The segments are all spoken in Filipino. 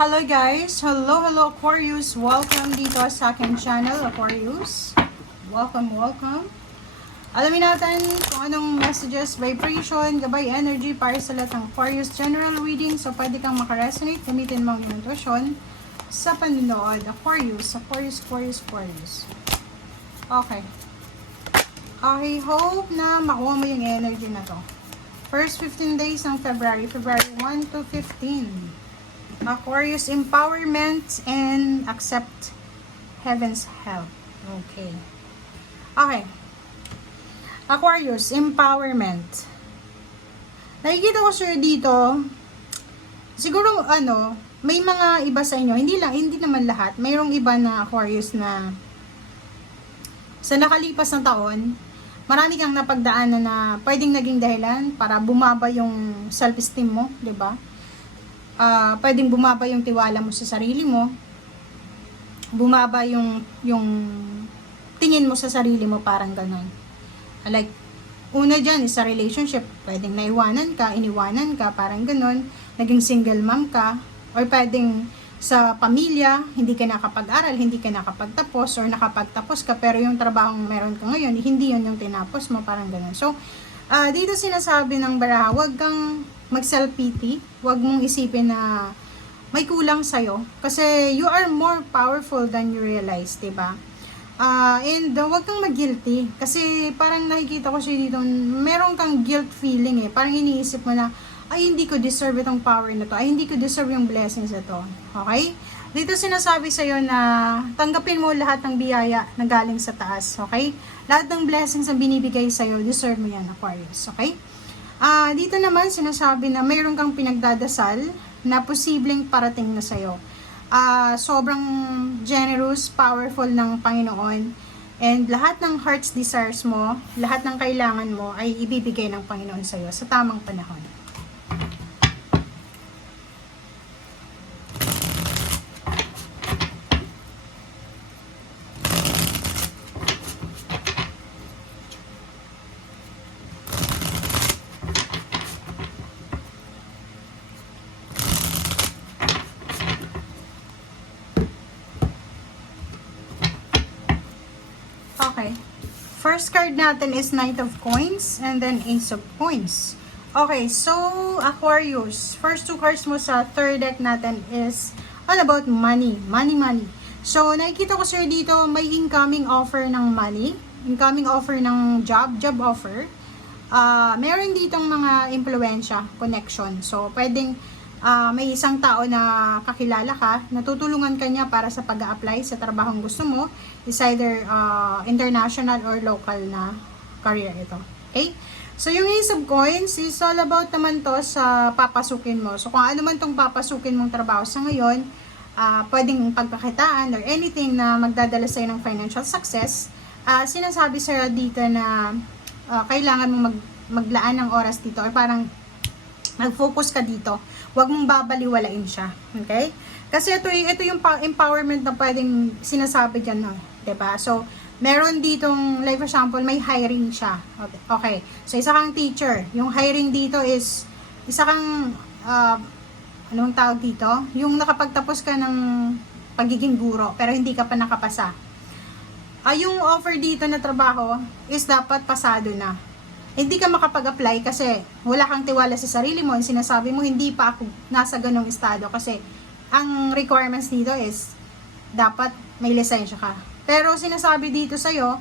Hello guys! Hello Aquarius! Welcome dito sa aking channel, Aquarius. Welcome. Alamin natin kung anong messages, vibration, gabay energy para sa lahat ng Aquarius general reading. So pwede kang makaresonate, gamitin mo ang intuition sa panunood. Aquarius. Okay. I hope na makuha mo yung energy na to. First 15 days ng February 1 to 15. Aquarius, empowerment and accept heaven's help. Okay. Aquarius, empowerment. Nakikita ko sir dito, siguro may mga iba sa inyo, hindi naman lahat. Mayroong iba na Aquarius na sa nakalipas na taon, marami kang napagdaanan na pwedeng naging dahilan para bumaba yung self-esteem mo, 'di ba? Pwedeng bumaba yung tiwala mo sa sarili mo, bumaba yung tingin mo sa sarili mo, parang ganun. Like, una dyan is sa relationship, pwedeng naiwanan ka, iniwanan ka, parang ganun, naging single mom ka, or pwedeng sa pamilya, hindi ka nakapag-aral, hindi ka nakapagtapos, or nakapagtapos ka, pero yung trabahong meron ka ngayon, hindi yun yung tinapos mo, parang ganun. So, dito sinasabi ng baraha, huwag kang mag-self-pity, huwag mong isipin na may kulang sa'yo, kasi you are more powerful than you realize, diba? And huwag kang mag-guilty, kasi parang nakikita ko siya dito, meron kang guilt feeling parang iniisip mo na, ay hindi ko deserve itong power na to, ay hindi ko deserve yung blessings na to, okay? Dito sinasabi sa'yo na tanggapin mo lahat ng biyaya na galing sa taas, okay? Lahat ng blessings na binibigay sa'yo, deserve mo yan, Aquarius, okay? Dito naman sinasabi na mayroon kang pinagdadasal na posibleng parating na sa'yo. Sobrang generous, powerful ng Panginoon, and lahat ng heart's desires mo, lahat ng kailangan mo ay ibibigay ng Panginoon sa'yo sa tamang panahon. Okay. First card natin is Knight of Coins and then Ace of Coins. Okay, so Aquarius, first two cards mo sa third deck natin is all about money. Money. So, nakikita ko sir dito, may incoming offer ng money, incoming offer ng job offer. Meron ditong mga impluensya, connection. So, pwedeng may isang tao na kakilala ka, natutulungan ka niya para sa pag-a-apply sa trabahong gusto mo, is either international or local na career ito. Okay? So, yung Ace of Coins is all about naman to sa papasukin mo. So, kung ano man tong papasukin mong trabaho sa ngayon, pwedeng pagkakitaan or anything na magdadala sa'yo ng financial success, sinasabi sa'yo dito na kailangan mo maglaan ng oras dito or parang mag-focus ka dito. Huwag mong babaliwalain siya. Okay? Kasi ito yung empowerment na pwedeng sinasabi dyan, no? 'Di ba? So, meron ditong, like for example, may hiring siya. Okay. So, isa kang teacher. Yung hiring dito is, isa kang, anong tawag dito? Yung nakapagtapos ka ng pagiging guro, pero hindi ka pa nakapasa. Yung offer dito na trabaho is dapat pasado na. Hindi ka makapag-apply kasi wala kang tiwala sa sarili mo. Yung sinasabi mo, hindi pa ako nasa ganong estado kasi ang requirements dito is dapat may lisensya ka. Pero sinasabi dito sa'yo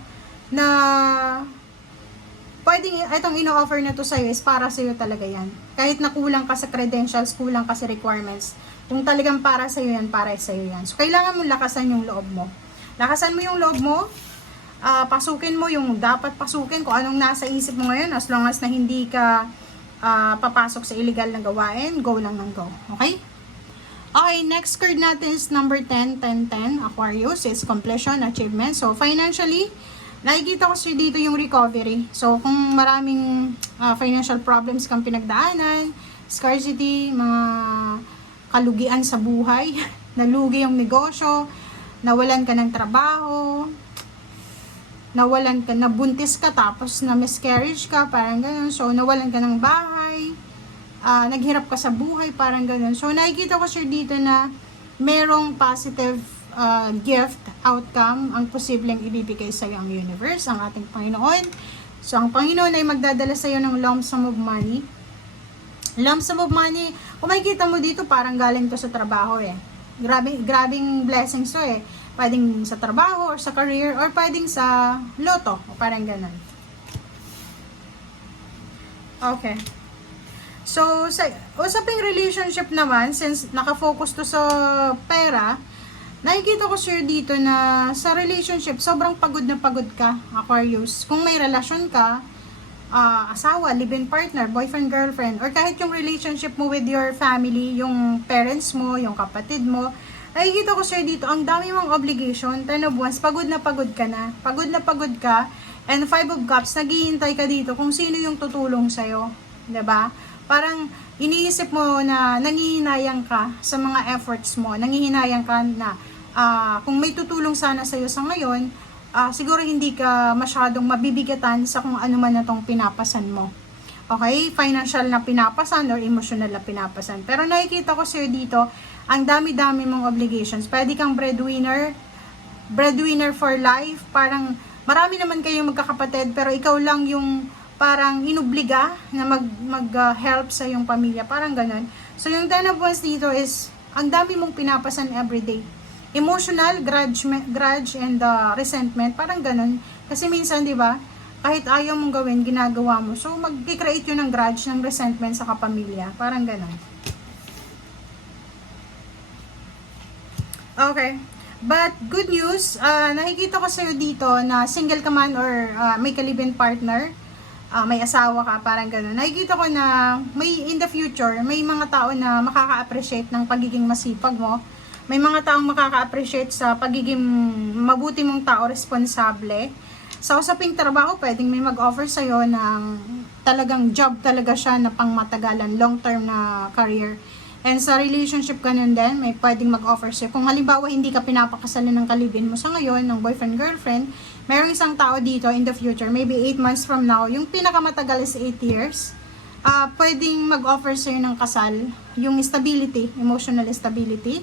na pwedeng itong ino-offer na to sa'yo is para sa'yo talaga yan. Kahit na kulang ka sa credentials, kulang ka sa requirements, kung talagang para sa'yo yan, para sa'yo yan. So, kailangan mo lakasan yung loob mo. Lakasan mo yung loob mo, pasukin mo yung dapat pasukin, kung anong nasa isip mo ngayon, as long as na hindi ka papasok sa illegal na gawain, go lang ng go. Okay? Okay, next card natin is number 10, Aquarius. It's completion, achievement. So, financially, nakikita ko siya dito yung recovery. So, kung maraming financial problems kang pinagdaanan, scarcity, mga kalugian sa buhay, nalugi yung negosyo, nawalan ka ng trabaho, nabuntis ka tapos na miscarriage ka, parang ganun. So, nawalan ka ng bahay, naghirap ka sa buhay, parang ganun. So, nakikita ko sir dito na merong positive gift, outcome, ang posibleng ibibigay sa'yo ang universe, ang ating Panginoon. So, ang Panginoon ay magdadala sa'yo ng lump sum of money. Lump sum of money, kung makikita mo dito, parang galing to sa trabaho eh. Grabing blessings to eh. Pwedeng sa trabaho, or sa career, or pwedeng sa loto, o parang ganun. Okay. So, sa usaping relationship naman, since nakafocus to sa pera, nakikita ko sir dito na sa relationship, sobrang pagod na pagod ka, Aquarius. Kung may relasyon ka, asawa, live-in partner, boyfriend, girlfriend, or kahit yung relationship mo with your family, yung parents mo, yung kapatid mo, nakikita ko sir dito, ang dami mong obligation, 10 of Wands, pagod na pagod ka na. Pagod na pagod ka, and 5 of Cups, naghihintay ka dito kung sino yung tutulong sa'yo. 'Di ba? Parang iniisip mo na nangihinayang ka sa mga efforts mo, nangihinayang ka na kung may tutulong sana sa'yo sa ngayon, siguro hindi ka masyadong mabibigatan sa kung ano man na tong pinapasan mo. Okay? Financial na pinapasan or emotional na pinapasan. Pero nakikita ko sir dito, ang dami-dami mong obligations. Pwede kang breadwinner for life, parang marami naman kayong magkakapatid, pero ikaw lang yung parang inubliga na mag-help sa yung pamilya, parang ganun. So, yung 10 of Wands dito is, ang dami mong pinapasan everyday. Emotional, grudge and resentment, parang ganun. Kasi minsan, di ba, kahit ayaw mong gawin, ginagawa mo. So, mag-create yun ng grudge, ng resentment sa kapamilya, parang ganun. Okay. But, good news, nakikita ko sa'yo dito na single ka man or may ka-live-in partner, may asawa ka, parang gano'n. Nakikita ko na may in the future, may mga tao na makaka-appreciate ng pagiging masipag mo. May mga taong makaka-appreciate sa pagiging mabuti mong tao, responsable. Sa usaping trabaho, pwedeng may mag-offer sa'yo ng talagang job talaga siya na pangmatagalan, long-term na career. And sa relationship ganun din, may pwedeng mag-offer sa'yo. Kung halimbawa hindi ka pinapakasalan ng kalibin mo sa ngayon, ng boyfriend-girlfriend, mayroong isang tao dito in the future, maybe 8 months from now, yung pinakamatagal is 8 years, pwedeng mag-offer sa'yo ng kasal, yung stability, emotional stability,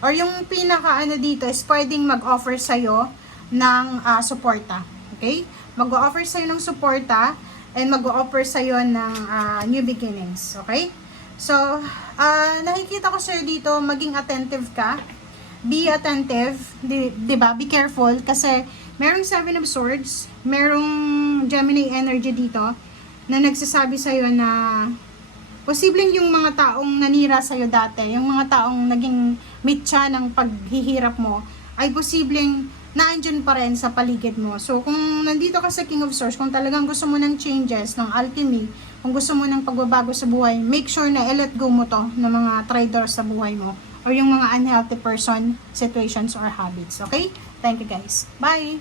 or yung pinaka dito is pwedeng mag-offer sa'yo ng suporta. Okay? Mag-offer sa'yo ng suporta, and mag-offer sa'yo ng new beginnings. Okay? So, nakikita ko sir dito, maging attentive ka. Be attentive, diba? Be careful, kasi merong 7 of Swords, merong Gemini energy dito, na nagsasabi sa'yo na posibleng yung mga taong nanira sa'yo dati, yung mga taong naging mitya ng paghihirap mo, ay posibleng naandyan pa rin sa paligid mo. So, kung nandito ka sa King of Swords, kung talagang gusto mo ng changes, ng alchemy, kung gusto mo ng pagbabago sa buhay, make sure na i-let go mo to ng mga traders sa buhay mo, or yung mga unhealthy person, situations, or habits. Okay? Thank you guys. Bye!